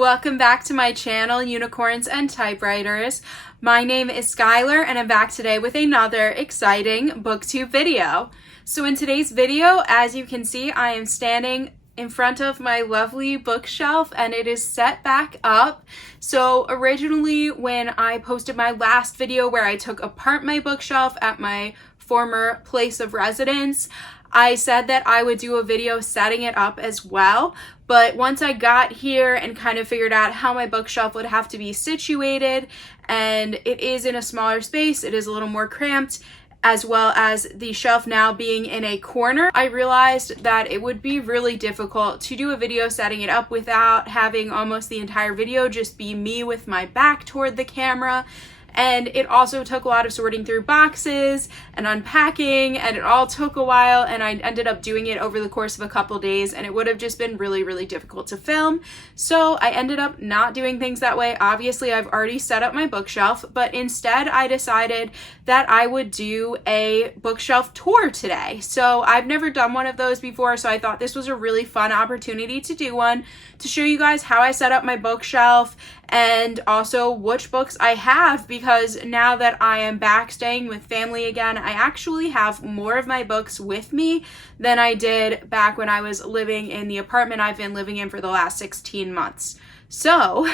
Welcome back to my channel, Unicorns and Typewriters. My name is Skylar and I'm back today with another exciting booktube video. So in today's video, as you can see, I am standing in front of my lovely bookshelf and it is set back up. So originally when I posted my last video where I took apart my bookshelf at my former place of residence, I said that I would do a video setting it up as well, but once I got here and kind of figured out how my bookshelf would have to be situated, and it is in a smaller space, it is a little more cramped, as well as the shelf now being in a corner, I realized that it would be really difficult to do a video setting it up without having almost the entire video just be me with my back toward the camera. And it also took a lot of sorting through boxes and unpacking, and it all took a while, and I ended up doing it over the course of a couple days, and it would have just been really, really difficult to film. So I ended up not doing things that way. Obviously, I've already set up my bookshelf, but instead I decided that I would do a bookshelf tour today. So I've never done one of those before, so I thought this was a really fun opportunity to do one, to show you guys how I set up my bookshelf and also which books I have, because now that I am back staying with family again, I actually have more of my books with me than I did back when I was living in the apartment I've been living in for the last 16 months. So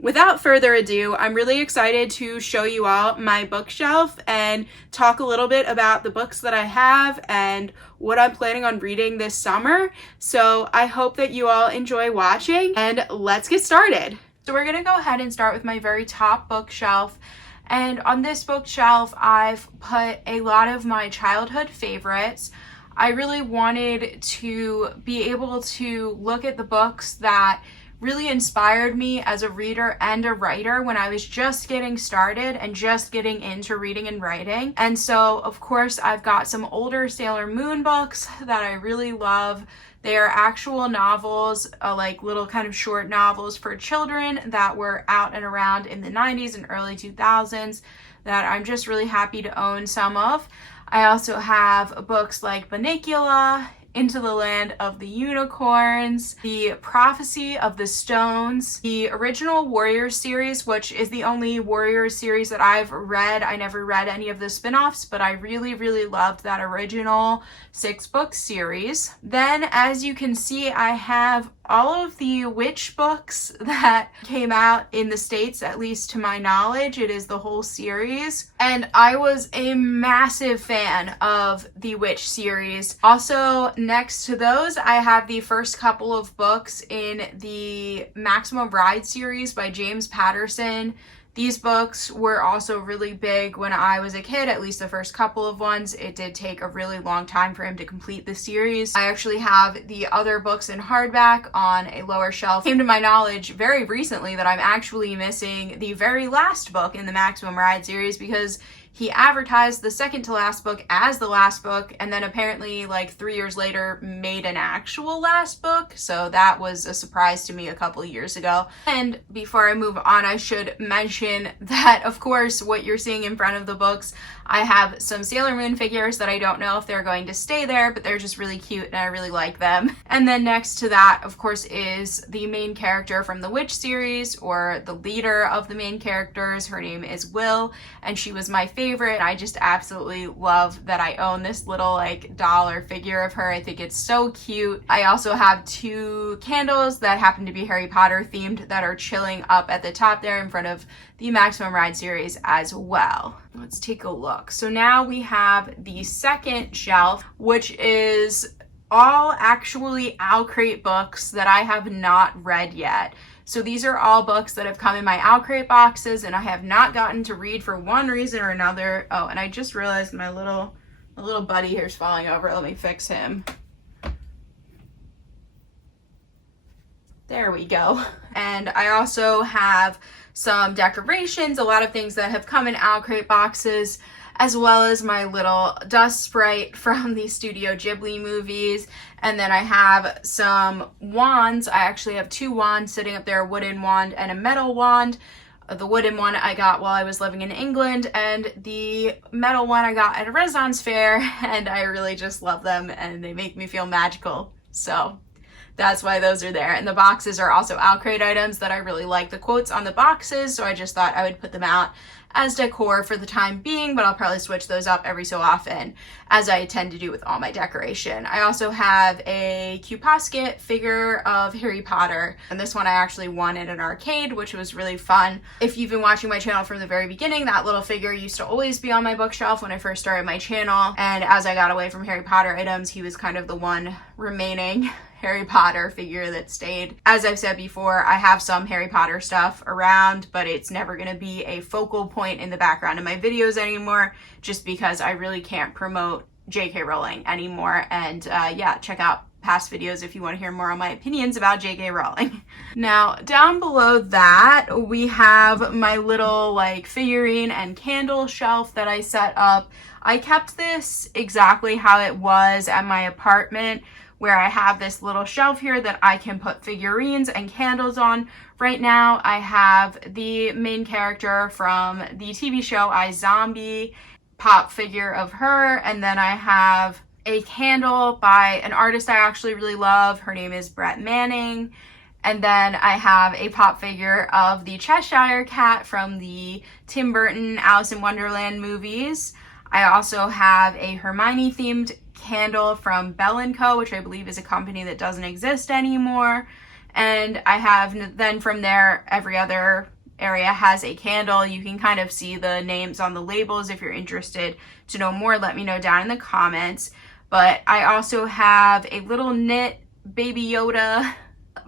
without further ado, I'm really excited to show you all my bookshelf and talk a little bit about the books that I have and what I'm planning on reading this summer. So I hope that you all enjoy watching, and let's get started. So we're gonna go ahead and start with my very top bookshelf. And on this bookshelf, I've put a lot of my childhood favorites. I really wanted to be able to look at the books that really inspired me as a reader and a writer when I was just getting started and just getting into reading and writing. And so, of course, I've got some older Sailor Moon books that I really love. They are actual novels, like little kind of short novels for children that were out and around in the 90s and early 2000s that I'm just really happy to own some of. I also have books like Bunnicula, Into the Land of the Unicorns, The Prophecy of the Stones, the original Warriors series, which is the only Warriors series that I've read. I never read any of the spin-offs, but I really, really loved that original 6-book series. Then, as you can see, I have all of the witch books that came out in the States, at least to my knowledge. It is the whole series. And I was a massive fan of the witch series. Also, next to those, I have the first couple of books in the Maximum Ride series by James Patterson. These books were also really big when I was a kid, at least the first couple of ones. It did take a really long time for him to complete the series. I actually have the other books in hardback on a lower shelf. It came to my knowledge very recently that I'm actually missing the very last book in the Maximum Ride series, because he advertised the second to last book as the last book, and then apparently like 3 years later made an actual last book. So that was a surprise to me a couple years ago. And before I move on, I should mention that, of course, what you're seeing in front of the books, I have some Sailor Moon figures that I don't know if they're going to stay there, but they're just really cute and I really like them. And then next to that, of course, is the main character from the Witch series, or the leader of the main characters. Her name is Will, and she was my favorite. I just absolutely love that I own this little like dollar figure of her. I think it's so cute. I also have 2 candles that happen to be Harry Potter themed that are chilling up at the top there in front of the Maximum Ride series as well. Let's take a look. So now we have the second shelf, which is all actually Owlcrate books that I have not read yet. So these are all books that have come in my Owlcrate boxes and I have not gotten to read for one reason or another. Oh, and I just realized my little buddy here is falling over. Let me fix him. There we go. And I also have some decorations, a lot of things that have come in Owlcrate boxes, as well as my little dust sprite from the Studio Ghibli movies. And then I have some wands. I actually have 2 wands sitting up there, a wooden wand and a metal wand. The wooden one I got while I was living in England, and the metal one I got at a Renaissance fair, and I really just love them and they make me feel magical. So that's why those are there. And the boxes are also Outcrate items that I really like the quotes on the boxes, so I just thought I would put them out as decor for the time being, but I'll probably switch those up every so often, as I tend to do with all my decoration. I also have a Cupasket figure of Harry Potter, and this one I actually won at an arcade, which was really fun. If you've been watching my channel from the very beginning, that little figure used to always be on my bookshelf when I first started my channel, and as I got away from Harry Potter items, he was kind of the one remaining Harry Potter figure that stayed. As I've said before, I have some Harry Potter stuff around, but it's never going to be a focal point in the background of my videos anymore, just because I really can't promote J.K. Rowling anymore. And yeah, check out past videos if you want to hear more on my opinions about J.K. Rowling. Now, down below that, we have my little like figurine and candle shelf that I set up. I kept this exactly how it was at my apartment, where I have this little shelf here that I can put figurines and candles on. Right now, I have the main character from the TV show iZombie, pop figure of her, and then I have a candle by an artist I actually really love. Her name is Brett Manning. And then I have a pop figure of the Cheshire Cat from the Tim Burton Alice in Wonderland movies. I also have a Hermione themed candle from Bell & Co., which I believe is a company that doesn't exist anymore. And I have, then from there, every other area has a candle. You can kind of see the names on the labels. If you're interested to know more, let me know down in the comments. But I also have a little knit Baby Yoda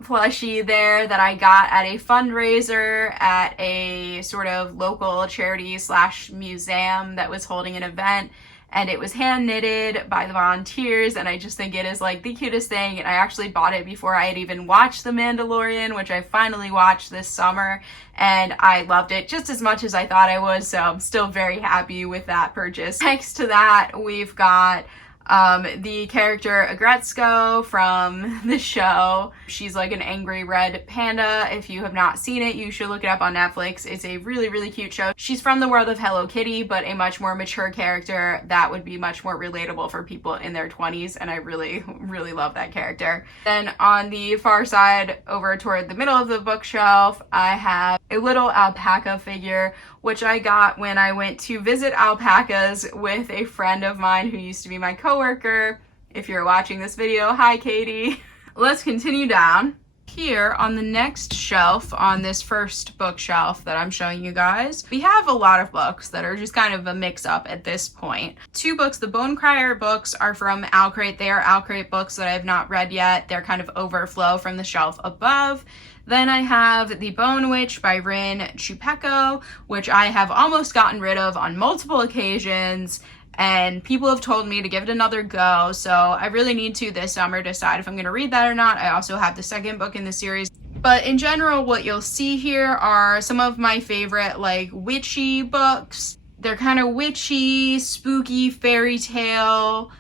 plushie there that I got at a fundraiser at a sort of local charity / museum that was holding an event. And it was hand knitted by the volunteers, and I just think it is like the cutest thing. And I actually bought it before I had even watched The Mandalorian, which I finally watched this summer, and I loved it just as much as I thought I would, so I'm still very happy with that purchase. Next to that, we've got the character Agretzko from the show. She's like an angry red panda. If you have not seen it, you should look it up on Netflix. It's a really, really cute show. She's from the world of Hello Kitty, but a much more mature character that would be much more relatable for people in their 20s, and I really, really love that character. Then on the far side, over toward the middle of the bookshelf, I have a little alpaca figure, which I got when I went to visit alpacas with a friend of mine who used to be my coworker. If you're watching this video, hi Katie. Let's continue down. Here on the next shelf, on this first bookshelf that I'm showing you guys, we have a lot of books that are just kind of a mix-up at this point. Two books, the Bone Crier books, are from Outcrate. They are Outcrate books that I have not read yet. They're kind of overflow from the shelf above. Then I have The Bone Witch by Rin Chupeco, which I have almost gotten rid of on multiple occasions, and people have told me to give it another go, so I really need to this summer decide if I'm going to read that or not. I also have the second book in the series. But in general, what you'll see here are some of my favorite like witchy books. They're kind of witchy, spooky, fairy tale,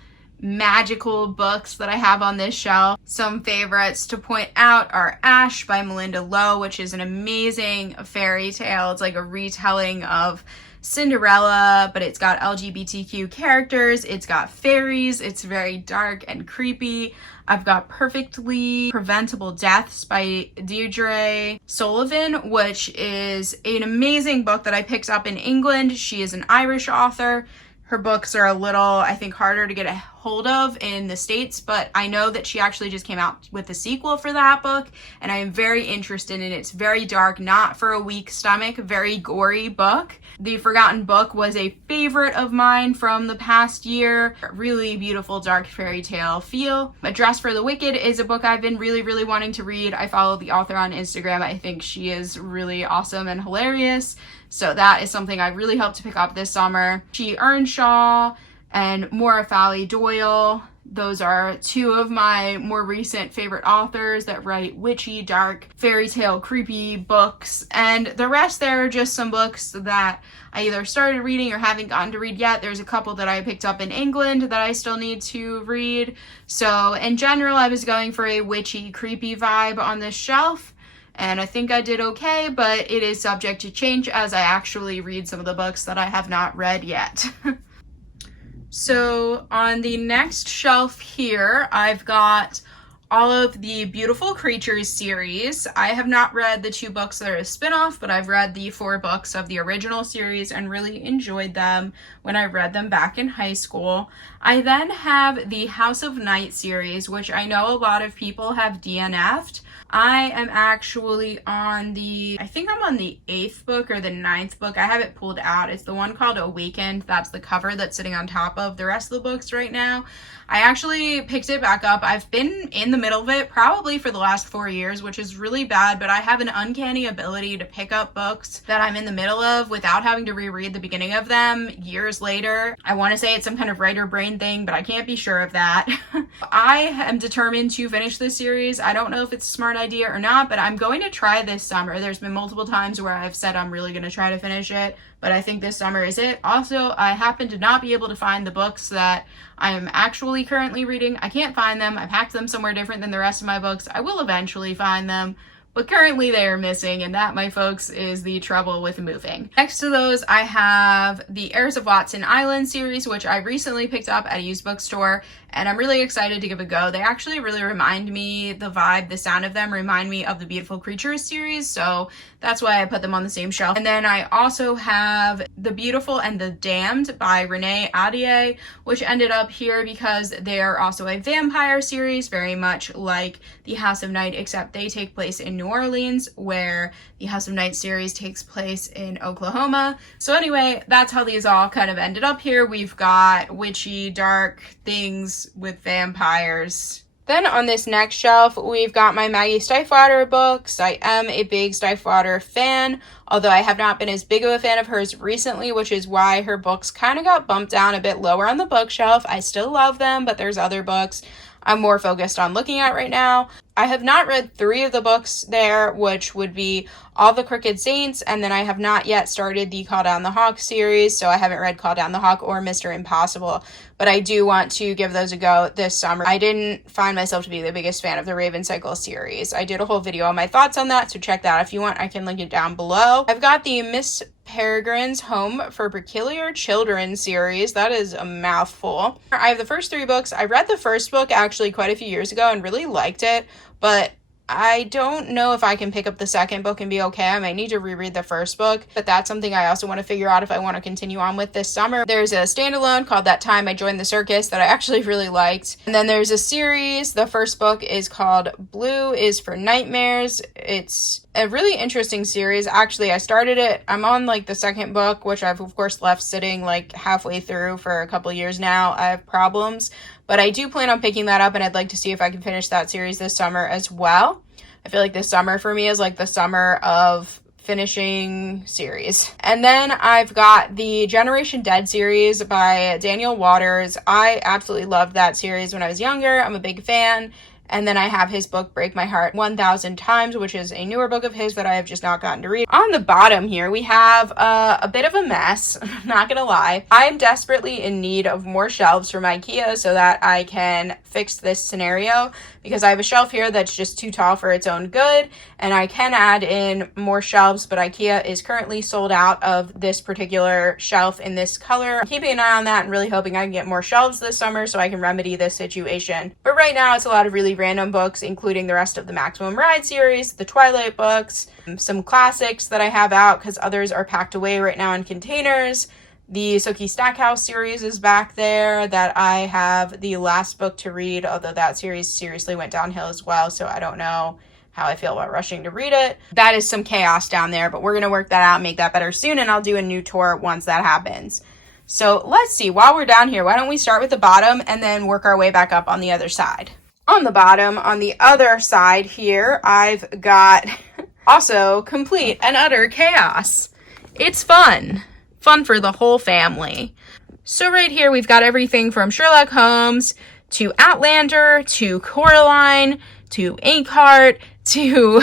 magical books that I have on this shelf. Some favorites to point out are Ash by Melinda Lowe, which is an amazing fairy tale. It's like a retelling of Cinderella, but it's got LGBTQ characters, it's got fairies, it's very dark and creepy. I've got Perfectly Preventable Deaths by Deidre Sullivan, which is an amazing book that I picked up in England. She is an Irish author. Her books are a little, I think, harder to get a hold of in the States, but I know that she actually just came out with a sequel for that book, and I am very interested in it. It's very dark, not for a weak stomach, very gory book. The Forgotten Book was a favorite of mine from the past year. Really beautiful dark fairy tale feel. A Dress for the Wicked is a book I've been really, really wanting to read. I follow the author on Instagram. I think she is really awesome and hilarious. So that is something I really hope to pick up this summer. She Earnshaw and Maura Fowley Doyle. Those are two of my more recent favorite authors that write witchy, dark, fairy tale, creepy books. And the rest, there are just some books that I either started reading or haven't gotten to read yet. There's a couple that I picked up in England that I still need to read. So in general, I was going for a witchy, creepy vibe on this shelf, and I think I did okay, but it is subject to change as I actually read some of the books that I have not read yet. So on the next shelf here, I've got all of the Beautiful Creatures series. I have not read the 2 books that are a spin-off, but I've read the 4 books of the original series and really enjoyed them when I read them back in high school. I then have the House of Night series, which I know a lot of people have DNF'd. I am actually on I think I'm on the 8th book or the 9th book. I have it pulled out. It's the one called Awakened. That's the cover that's sitting on top of the rest of the books right now. I actually picked it back up. I've been in the middle of it probably for the last 4 years, which is really bad, but I have an uncanny ability to pick up books that I'm in the middle of without having to reread the beginning of them years later. I want to say it's some kind of writer brain thing, but I can't be sure of that. I am determined to finish this series. I don't know if it's a smart idea or not, but I'm going to try this summer. There's been multiple times where I've said I'm really going to try to finish it, but I think this summer is it. Also, I happen to not be able to find the books that I am actually currently reading. I can't find them. I packed them somewhere different than the rest of my books. I will eventually find them, but currently they are missing, and that, my folks, is the trouble with moving. Next to those, I have the Heirs of Watson Island series, which I recently picked up at a used bookstore, and I'm really excited to give it a go. They actually really remind me, the vibe, the sound of them remind me of the Beautiful Creatures series, so that's why I put them on the same shelf. And then I also have The Beautiful and the Damned by Renee Ahdieh, which ended up here because they're also a vampire series, very much like the House of Night, except they take place in New Orleans, where the House of Night series takes place in Oklahoma. So anyway, that's how these all kind of ended up here. We've got witchy, dark things with vampires. Then on this next shelf, we've got my Maggie Stiflotter books. I am a big Stiflotter fan, although I have not been as big of a fan of hers recently, which is why her books kind of got bumped down a bit lower on the bookshelf. I still love them, but there's other books I'm more focused on looking at right now. I have not read 3 of the books there, which would be All the Crooked Saints, and then I have not yet started the Call Down the Hawk series, so I haven't read Call Down the Hawk or Mr. Impossible, but I do want to give those a go this summer. I didn't find myself to be the biggest fan of the Raven Cycle series. I did a whole video on my thoughts on that, so check that out if you want. I can link it down below. I've got the Miss Peregrine's Home for Peculiar Children series. That is a mouthful. I have the first 3 books. I read the first book actually quite a few years ago and really liked it, but I don't know if I can pick up the second book and be okay. I might need to reread the first book, but that's something I also want to figure out if I want to continue on with this summer. There's a standalone called That Time I Joined the Circus that I actually really liked. And then there's a series. The first book is called Blue is for Nightmares. It's a really interesting series. Actually, I started it. I'm on like the second book, which I've of course left sitting like halfway through for a couple years now. I have problems, but I do plan on picking that up, and I'd like to see if I can finish that series this summer as well. I feel like this summer for me is like the summer of finishing series. And then I've got the Generation Dead series by Daniel Waters. I absolutely loved that series when I was younger. I'm a big fan. And then I have his book, Break My Heart 1,000 Times, which is a newer book of his that I have just not gotten to read. On the bottom here, we have a bit of a mess, I'm not gonna lie. I'm desperately in need of more shelves from IKEA so that I can fix this scenario, because I have a shelf here that's just too tall for its own good, and I can add in more shelves, but IKEA is currently sold out of this particular shelf in this color. I'm keeping an eye on that and really hoping I can get more shelves this summer so I can remedy this situation. But right now, it's a lot of really random books, including the rest of the Maximum Ride series, the Twilight books, some classics that I have out because others are packed away right now in containers. The Sookie Stackhouse series is back there that I have the last book to read, although that series seriously went downhill as well, so I don't know how I feel about rushing to read it. That is some chaos down there, but we're going to work that out and make that better soon, and I'll do a new tour once that happens. So let's see, while we're down here, why don't we start with the bottom and then work our way back up on the other side. On the bottom, on the other side here, I've got also complete and utter chaos. It's fun. Fun for the whole family. So right here, we've got everything from Sherlock Holmes to Outlander to Coraline to Inkheart to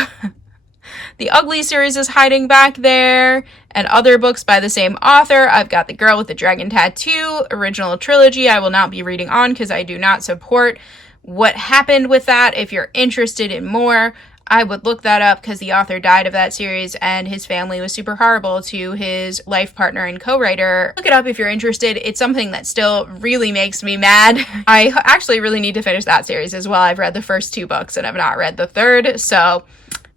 the Ugly series is hiding back there, and other books by the same author. I've got The Girl with the Dragon Tattoo, original trilogy. I will not be reading on because I do not support what happened with that. If you're interested in more, I would look that up because the author died of that series and his family was super horrible to his life partner and co-writer. Look it up if you're interested. It's something that still really makes me mad. I actually really need to finish that series as well. I've read the first 2 books and I've not read the third, so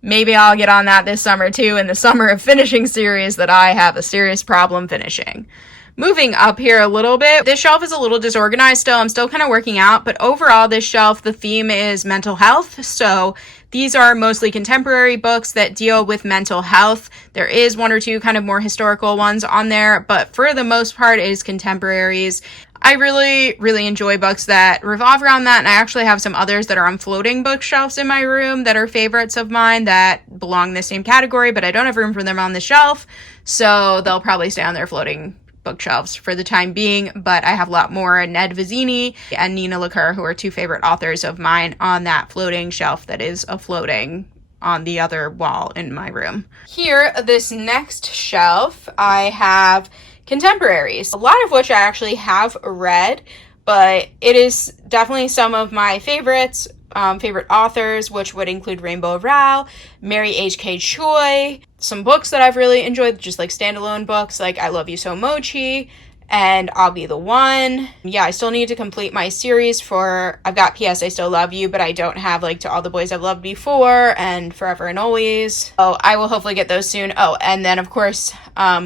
maybe I'll get on that this summer too, in the summer of finishing series that I have a serious problem finishing. Moving up here a little bit, this shelf is a little disorganized still. I'm still kind of working out, but overall this shelf, the theme is mental health. So these are mostly contemporary books that deal with mental health. There is 1 or 2 kind of more historical ones on there, but for the most part it is contemporaries. I really enjoy books that revolve around that, and I actually have some others that are on floating bookshelves in my room that are favorites of mine that belong in the same category, but I don't have room for them on the shelf, so they'll probably stay on their floating bookshelves for the time being. But I have a lot more Ned Vizzini and Nina LeCoeur, who are 2 favorite authors of mine, on that floating shelf that is floating on the other wall in my room. Here, this next shelf, I have contemporaries, a lot of which I actually have read, but it is definitely some of my favorites. Favorite authors, which would include Rainbow Rowell, Mary H.K. Choi, some books that I've really enjoyed, just like standalone books like I Love You So Mochi and I'll Be the One. Yeah, I still need to complete my series for, I've got P.S. I Still Love You, but I don't have like To All the Boys I've Loved Before and Forever and Always. Oh, I will hopefully get those soon. Oh, and then of course,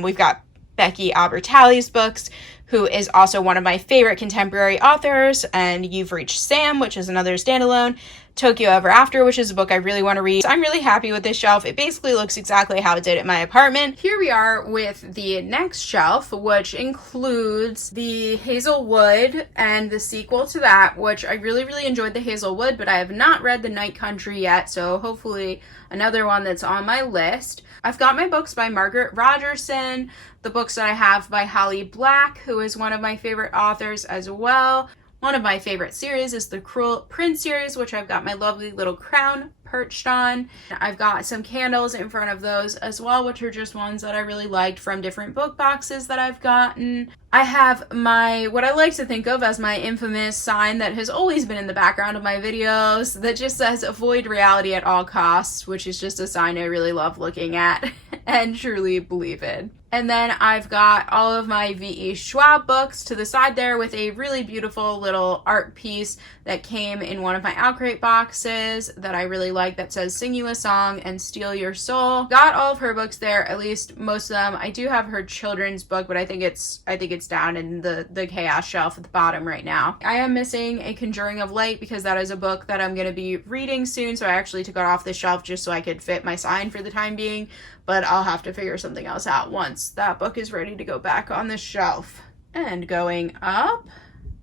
we've got Becky Albertalli's books, who is also one of my favorite contemporary authors, and You've Reached Sam, which is another standalone, Tokyo Ever After, which is a book I really want to read. I'm really happy with this shelf. It basically looks exactly how it did at my apartment. Here we are with the next shelf, which includes the Hazelwood and the sequel to that, which I really enjoyed the Hazelwood, but I have not read The Night Country yet, so hopefully another one that's on my list. I've got my books by Margaret Rogerson, the books that I have by Holly Black, who is one of my favorite authors as well. One of my favorite series is the Cruel Prince series, which I've got my lovely little crown perched on. I've got some candles in front of those as well, which are just ones that I really liked from different book boxes that I've gotten. I have my, what I like to think of as my infamous sign that has always been in the background of my videos that just says avoid reality at all costs, which is just a sign I really love looking at and truly believe in. And then I've got all of my V.E. Schwab books to the side there with a really beautiful little art piece that came in one of my Outcrate boxes that I really like that says Sing You a Song and Steal Your Soul. Got all of her books there, at least most of them. I do have her children's book, but I think it's down in the chaos shelf at the bottom right now. I am missing A Conjuring of Light because that is a book that I'm going to be reading soon, so I actually took it off the shelf just so I could fit my sign for the time being, but I'll have to figure something else out once that book is ready to go back on the shelf. And going up,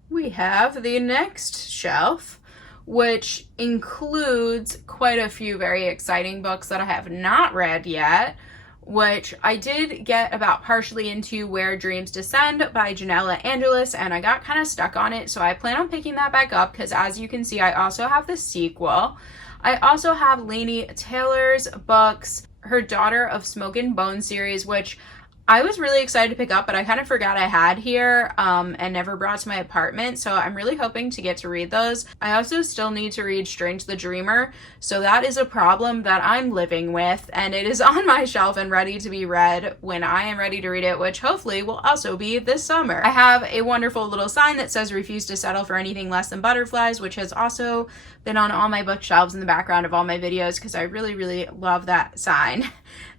we have the next shelf, which includes quite a few very exciting books that I have not read yet, which I did get about partially into Where Dreams Descend by Janella Angelis, and I got kind of stuck on it, so I plan on picking that back up because, as you can see, I also have the sequel. I also have Laini Taylor's books, her Daughter of Smoke and Bone series, which I was really excited to pick up, but I kind of forgot I had here and never brought to my apartment, so I'm really hoping to get to read those. I also still need to read Strange the Dreamer, so that is a problem that I'm living with, and it is on my shelf and ready to be read when I am ready to read it, which hopefully will also be this summer. I have a wonderful little sign that says refuse to settle for anything less than butterflies, which has also been on all my bookshelves in the background of all my videos because I really love that sign.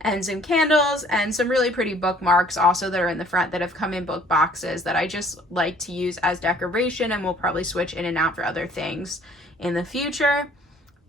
And some candles and some really pretty bookmarks also that are in the front that have come in book boxes that I just like to use as decoration and will probably switch in and out for other things in the future.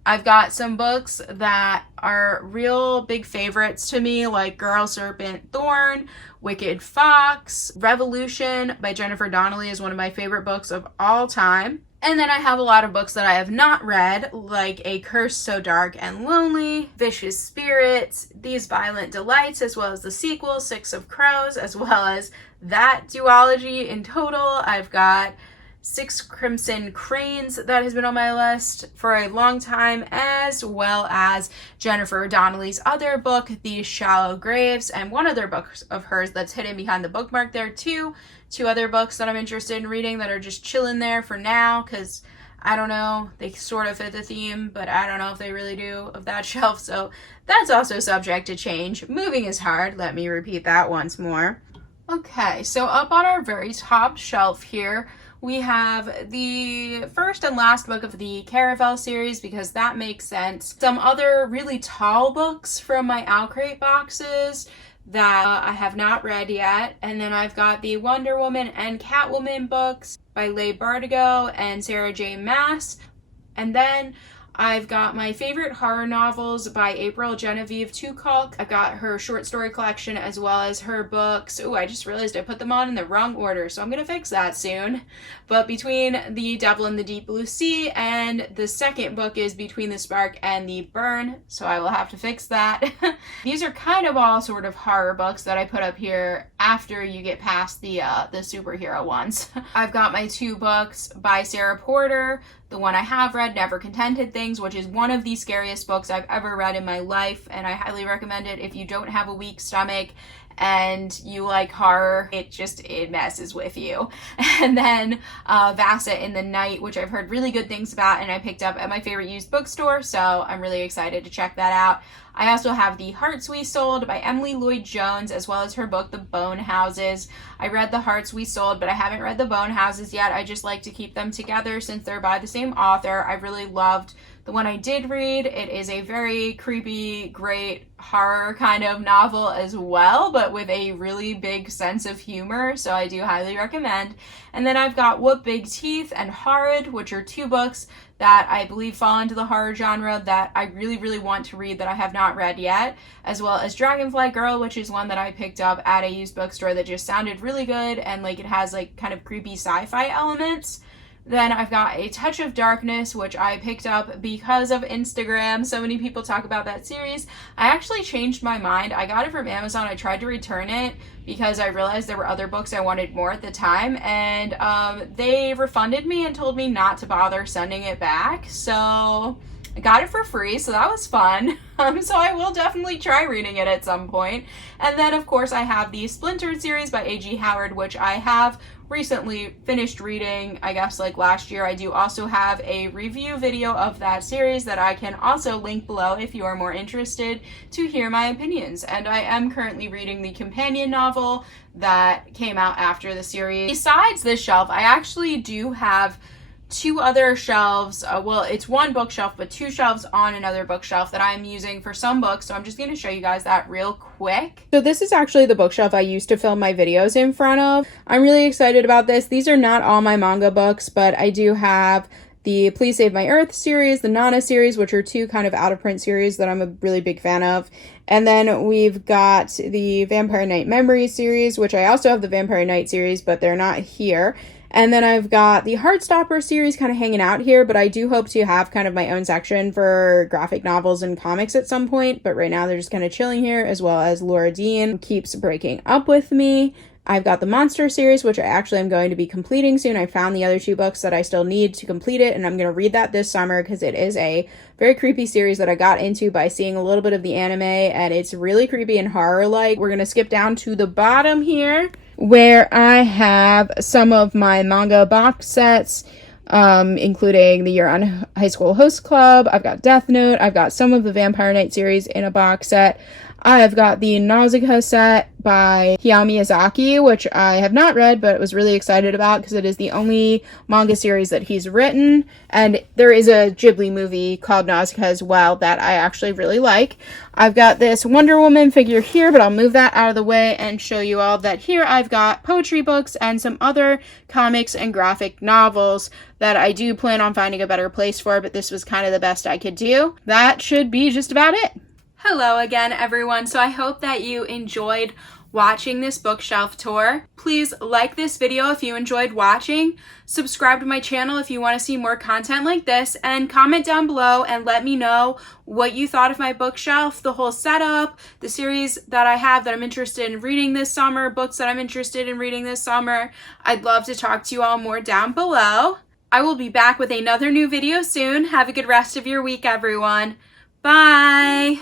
I've got some books that are real big favorites to me, like Girl, Serpent, Thorn, Wicked Fox, Revolution by Jennifer Donnelly is one of my favorite books of all time. And then I have a lot of books that I have not read, like A Curse So Dark and Lonely, Vicious Spirits, These Violent Delights, as well as the sequel, Six of Crows, as well as that duology in total. I've got Six Crimson Cranes that has been on my list for a long time, as well as Jennifer Donnelly's other book, These Shallow Graves, and one other book of hers that's hidden behind the bookmark there too. Two other books that I'm interested in reading that are just chilling there for now because I don't know, they sort of fit the theme, but I don't know if they really do of that shelf, so that's also subject to change. Moving is hard, let me repeat that once more. Okay, so up on our very top shelf here, we have the first and last book of the Caravel series, because that makes sense. Some other really tall books from my Outcrate boxes that I have not read yet. And then I've got the Wonder Woman and Catwoman books by Leigh Bardugo and Sarah J. Maas. And then I've got my favorite horror novels by April Genevieve Tukalk. I've got her short story collection as well as her books. Oh, I just realized I put them on in the wrong order, so I'm going to fix that soon. But between The Devil in the Deep Blue Sea and the second book is Between the Spark and the Burn, so I will have to fix that. These are kind of all sort of horror books that I put up here after you get past the superhero ones. I've got my 2 books by Sarah Porter. The one I have read, Never Contented Things, which is one of the scariest books I've ever read in my life, and I highly recommend it if you don't have a weak stomach and you like horror. It messes with you. And then Vasa in the Night, which I've heard really good things about and I picked up at my favorite used bookstore, so I'm really excited to check that out. I also have The Hearts We Sold by Emily Lloyd-Jones, as well as her book, The Bone Houses. I read The Hearts We Sold, but I haven't read The Bone Houses yet. I just like to keep them together since they're by the same author. I really loved the one I did read. It is a very creepy, great horror kind of novel as well, but with a really big sense of humor, so I do highly recommend. And then I've got Whoop Big Teeth and Horrid, which are 2 books that I believe fall into the horror genre that I really, really want to read that I have not read yet, as well as Dragonfly Girl, which is one that I picked up at a used bookstore that just sounded really good and like it has like kind of creepy sci-fi elements. Then I've got A Touch of Darkness, which I picked up because of Instagram. So many people talk about that series. I actually changed my mind. I got it from Amazon. I tried to return it because I realized there were other books I wanted more at the time. And they refunded me and told me not to bother sending it back. So I got it for free, so that was fun. So I will definitely try reading it at some point. And then, of course, I have the Splintered series by A.G. Howard, which I have recently finished reading, I guess like last year. I do also have a review video of that series that I can also link below if you are more interested to hear my opinions. And I am currently reading the companion novel that came out after the series. Besides this shelf, I actually do have 2 other shelves. Well, it's 1 bookshelf, but 2 shelves on another bookshelf that I'm using for some books. So I'm just going to show you guys that real quick. So this is actually the bookshelf I used to film my videos in front of. I'm really excited about this. These are not all my manga books, but I do have the Please Save My Earth series, the Nana series, which are 2 kind of out of print series that I'm a really big fan of. And then we've got the Vampire Knight Memories series, which I also have the Vampire Knight series, but they're not here. And then I've got the Heartstopper series kind of hanging out here, but I do hope to have kind of my own section for graphic novels and comics at some point. But right now they're just kind of chilling here, as well as Laura Dean keeps breaking up with me. I've got the Monster series, which I actually am going to be completing soon. I found the other 2 books that I still need to complete it, and I'm going to read that this summer because it is a very creepy series that I got into by seeing a little bit of the anime, and it's really creepy and horror-like. We're going to skip down to the bottom here, where I have some of my manga box sets, including the Year on High School Host Club. I've got Death Note. I've got some of the Vampire Knight series in a box set. I've got the Nausicaa set by Hayao Miyazaki, which I have not read, but was really excited about because it is the only manga series that he's written. And there is a Ghibli movie called Nausicaa as well that I actually really like. I've got this Wonder Woman figure here, but I'll move that out of the way and show you all that here I've got poetry books and some other comics and graphic novels that I do plan on finding a better place for, but this was kind of the best I could do. That should be just about it. Hello again, everyone. So I hope that you enjoyed watching this bookshelf tour. Please like this video if you enjoyed watching, subscribe to my channel if you want to see more content like this, and comment down below and let me know what you thought of my bookshelf, the whole setup, the series that I have that I'm interested in reading this summer, books that I'm interested in reading this summer. I'd love to talk to you all more down below. I will be back with another new video soon. Have a good rest of your week, everyone. Bye!